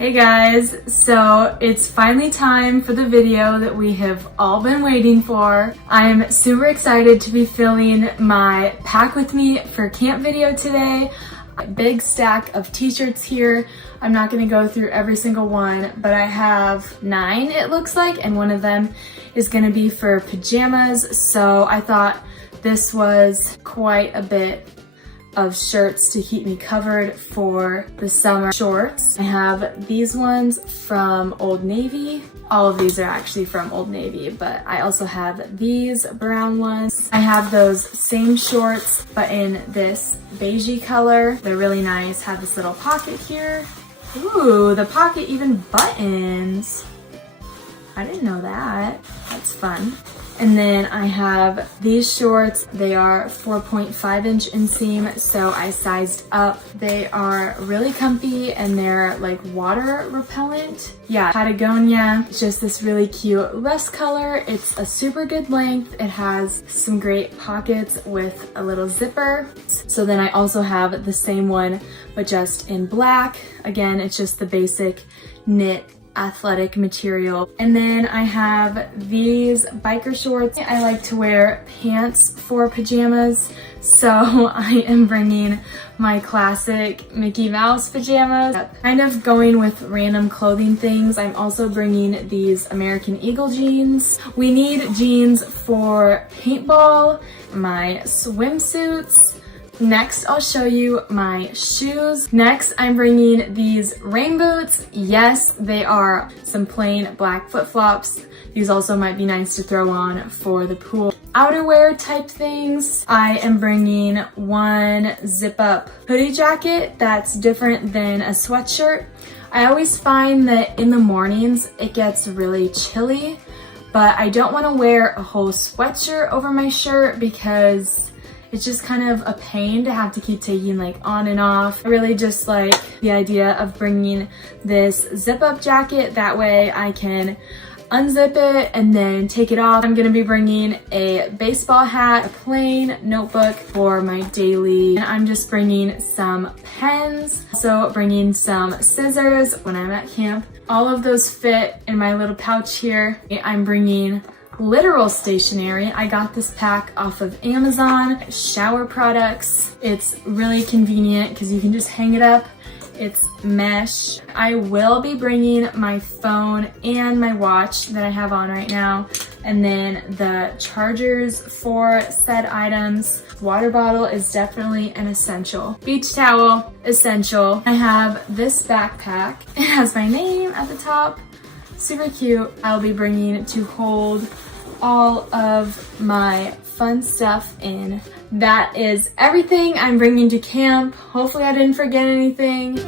Hey guys, so it's finally time for the video that we have all been waiting for. I'm super excited to be filming my pack with me for camp video today. A big stack of t-shirts here. I'm not gonna go through every single one, but I have 9 it looks like, and one of them is gonna be for pajamas. So I thought this was quite a bit of shirts to keep me covered for the summer shorts. I have these ones from Old Navy. All of these are actually from Old Navy, but I also have these brown ones. I have those same shorts, but in this beigey color. They're really nice, have this little pocket here. Ooh, the pocket even buttons. I didn't know that. That's fun. And then I have these shorts. They are 4.5 inch inseam, so I sized up. They are really comfy and they're like water repellent. Yeah, Patagonia. It's just this really cute rust color. It's a super good length. It has some great pockets with a little zipper. So then I also have the same one, but just in black. Again, it's just the basic knit athletic material. And then I have these biker shorts. I like to wear pants for pajamas, so I am bringing my classic Mickey Mouse pajamas. Kind of going with random clothing things. I'm also bringing these American Eagle jeans. We need jeans for paintball, my swimsuits. Next, I'll show you my shoes. Next, I'm bringing these rain boots. Yes, they are some plain black flip-flops. These also might be nice to throw on for the pool. Outerwear type things. I am bringing one zip-up hoodie jacket that's different than a sweatshirt. I always find that in the mornings it gets really chilly, but I don't want to wear a whole sweatshirt over my shirt because it's just kind of a pain to have to keep taking like on and off. I really just like the idea of bringing this zip up jacket. That way I can unzip it and then take it off. I'm gonna be bringing a baseball hat, a plain notebook for my daily. And I'm just bringing some pens. Also bringing some scissors when I'm at camp. All of those fit in my little pouch here. I'm bringing literal stationery. I got this pack off of Amazon. Shower products. It's really convenient because you can just hang it up. It's mesh. I will be bringing my phone and my watch that I have on right now, and then the chargers for said items. Water bottle is definitely an essential. Beach towel, essential. I have this backpack. It has my name at the top. Super cute. I'll be bringing to hold all of my fun stuff in. That is everything I'm bringing to camp. Hopefully I didn't forget anything.